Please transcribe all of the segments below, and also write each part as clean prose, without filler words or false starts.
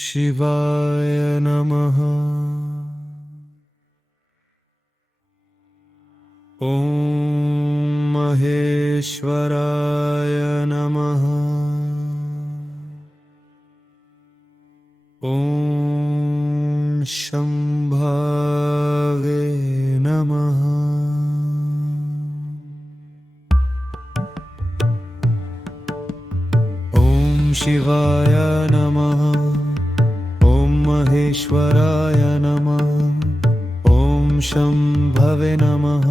शिवाय नमः। ॐ महेश्वराय नमः। ॐ शम्भवे नमः। ॐ शिवाय नमः। ॐ महेश्वराय नमः। ॐ शम्भवे नमः।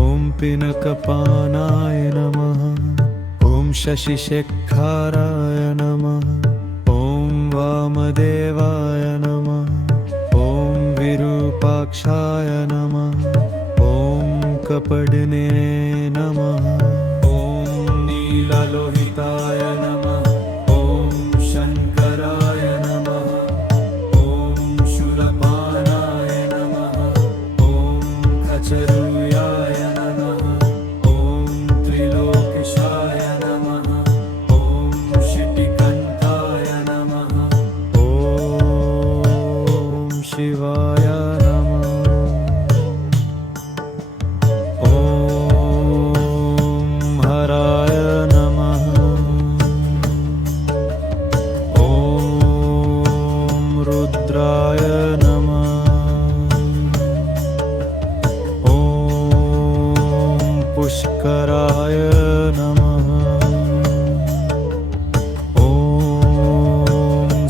ॐ पिनकपानाय नमः। ॐ शशिशेखराय नमः। ॐ वामदेवाय नमः। ॐ विरूपाक्षाय नमः। ॐ कपडिने नमः। ॐ नीललोहिताय नमः। ॐ शङ्कराय नमः। ॐ शूलपानाय नमः। ॐ खचरूयाय नमः। ॐ त्रिलोकेशाय नमः। ॐ शितिकण्ठाय नमः। ॐ शिवाय नमः। ॐ हराय नमः। ॐ रुद्राय नमः। ॐ पुष्कराय नमः। ॐ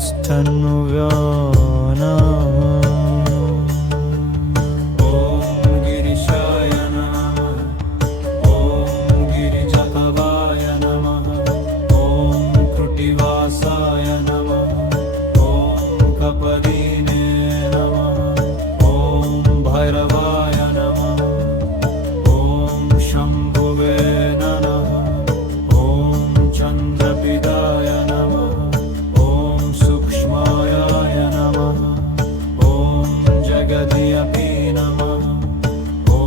स्थन्व्याय नमः। ॐ गिरिशाय नमः। ॐ गिरिजतवाय नमः। ॐ कृत्तिवासाय नमः। ॐ कपदीने नमः। ॐ भैरवाय नमः। ॐ शम्भुवे नमः। ॐ चन्द्रपिदाय नमः। ॐ सूक्ष्माय नमः। ॐ जगदीयपि नमः। ॐ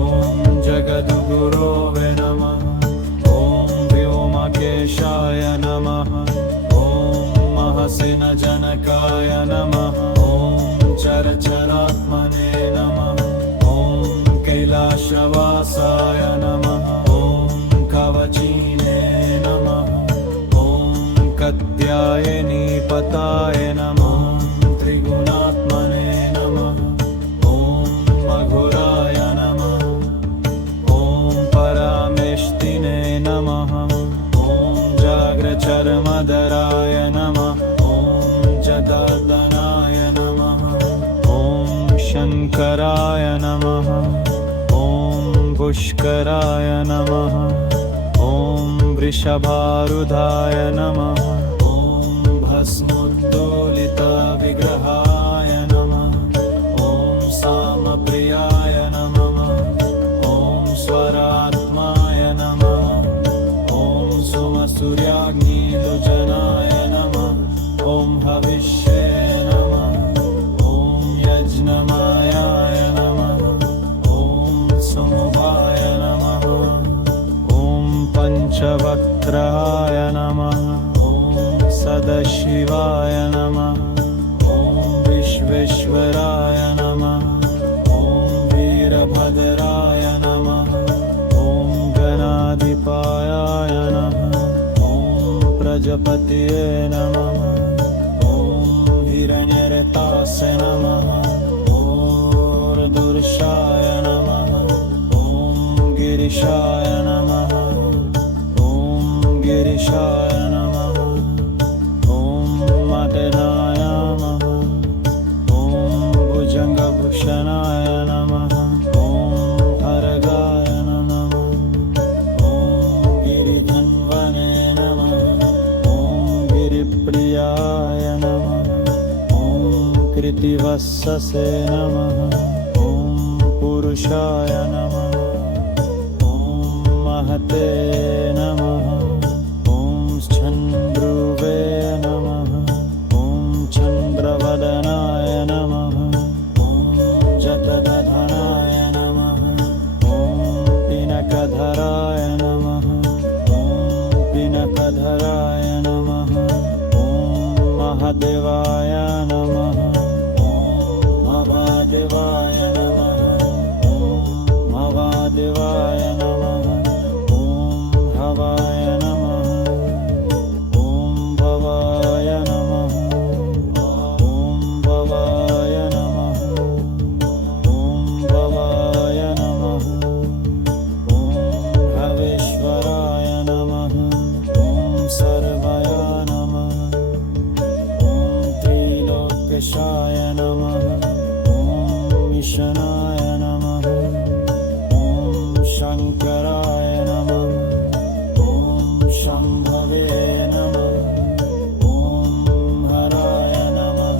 जगद्गुरोवे नमः। ॐ व्योमकेशाय नमः। ॐ महसिनजनकाय नमः। ॐ चरचरात्मने नमः। ॐ कैलासवासाय नमः। ॐ कवचीने नमः। ॐ कत्यायनीपताय नमः। त्रिगुणात्मने नमः। ॐ मघुराय नमः। ॐ परामेष्टिने नमः। ॐ जाग्रचर्मधराय नमः। ॐ जदार्दनाय नमः। ॐ शङ्कराय नमः। ॐ पुष्कराय नमः। ॐ वृषभारूढाय नमः। ॐ भस्मोद्दोलितविग्रहाय नमः। ॐ सामप्रियाय नमः। ॐ स्वरात्माय नमः। ॐ सोमसूर्याग्निलोचनाय नमः। ॐ हविष्ये नमः। ॐ यज्ञमायाय नमः। ॐ सोमवाय नमः। ॐ पञ्चवक्त्राय नमः। ॐ सदाशिवाय नमः। ॐ विश्वेश्वराय नमः। ॐ वीरभद्राय नमः। ॐ गणाधिपाय नमः। ॐ प्रजापतये नमः। ॐ हिरण्यरेतासे नमः। ॐ दुर्शाय नमः। ॐ गिरिशाय नमः। ॐ गिरिशाय नमः। ॐ मदनाय नमः। ॐ भुजङ्गभूषणाय नमः। ॐ भर्गाय नमः। ॐ गिरिधन्वने नमः। ॐ गिरिप्रियाय नमः। ॐ कृतिवत्ससे नमः। ॐ पुरुषाय नमः। ॐ महते नमः। ॐ चन्द्रुवे नमः। ॐ चन्द्रवदनाय नमः। ॐ जतदधनाय नमः। ॐ पिनकधराय नमः। ॐ पिनकधराय नमः। ॐ महादेवाय नमः ॐ महादेवाय नमः ॐ महादेवाय नमः ॐ हवाय नमः ॐ भवाय नमः ॐ भवाय नमः ॐ भवाय नमः ॐ हवेश्वराय नमः ॐ सर्वाय नमः ॐ त्रिलोकेशाय नमः ॐ ईशनाय नमः ॐ शङ्कराय नमः ॐ शम्भवे नमः ॐ हराय नमः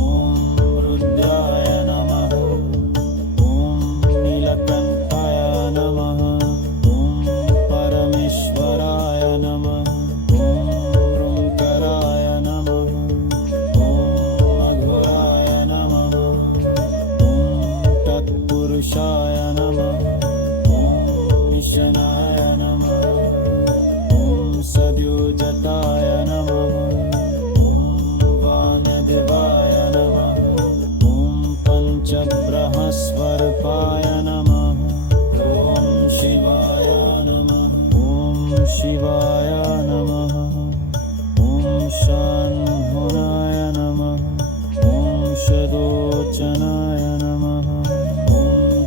ॐ रुद्राय नमः ॐ नीलकण्ठाय नमः ॐ परमेश्वराय नमः ॐ ॐकराय नमः ॐ अघोराय नमः ॐ तत्पुरुषाय नमः ॐ ईशनाय नमः ॐ सद्योजताय नमः ॐ वामदेवाय नमः ॐ पञ्चब्रह्मस्वरूपाय नमः ॐ शिवाय नमः ॐ शिवाय नमः ॐ शान्होनाय नमः ॐ शदोचनाय नमः ॐ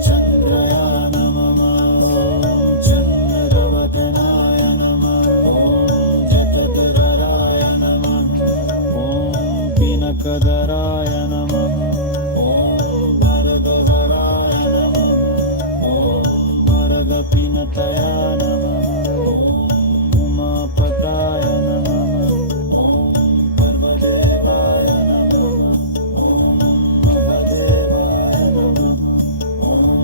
चन्द्राय नमः ॐ चन्द्रवदनाय नमः ॐ जगद्धराय नमः ॐ पिनकधराय नमः ॐ वरदवराय नमः ॐ वरदपिनतय नमः ॐ उमापदाय नमः ॐ पर्वदेवाय नमः ॐ महादेवाय नमः ॐ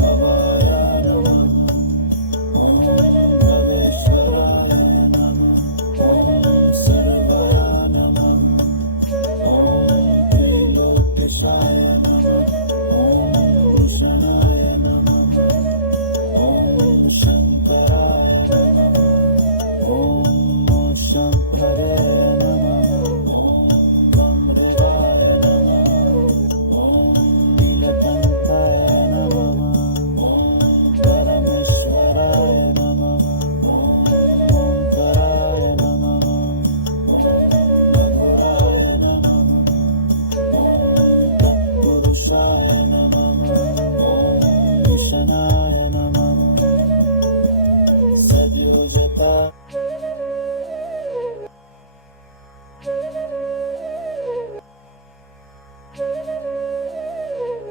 भवाय नमः ॐ भवेश्वराय नमः ॐ सर्वाय नमः ॐ त्रिलोकेशाय नमः ॐ ईशनाय नमः ॐ शङ्कराय नमः ॐ शङ्करे नमः ॐ गम्भीराय नमः ॐ नीलकण्ठाय नमः ॐ परमेश्वराय नमः ॐ ॐकराय नमः ॐ अघोराय नमः ॐ तत्पुरुषाय नमः ॐ ईशनाय नमः सद्योजता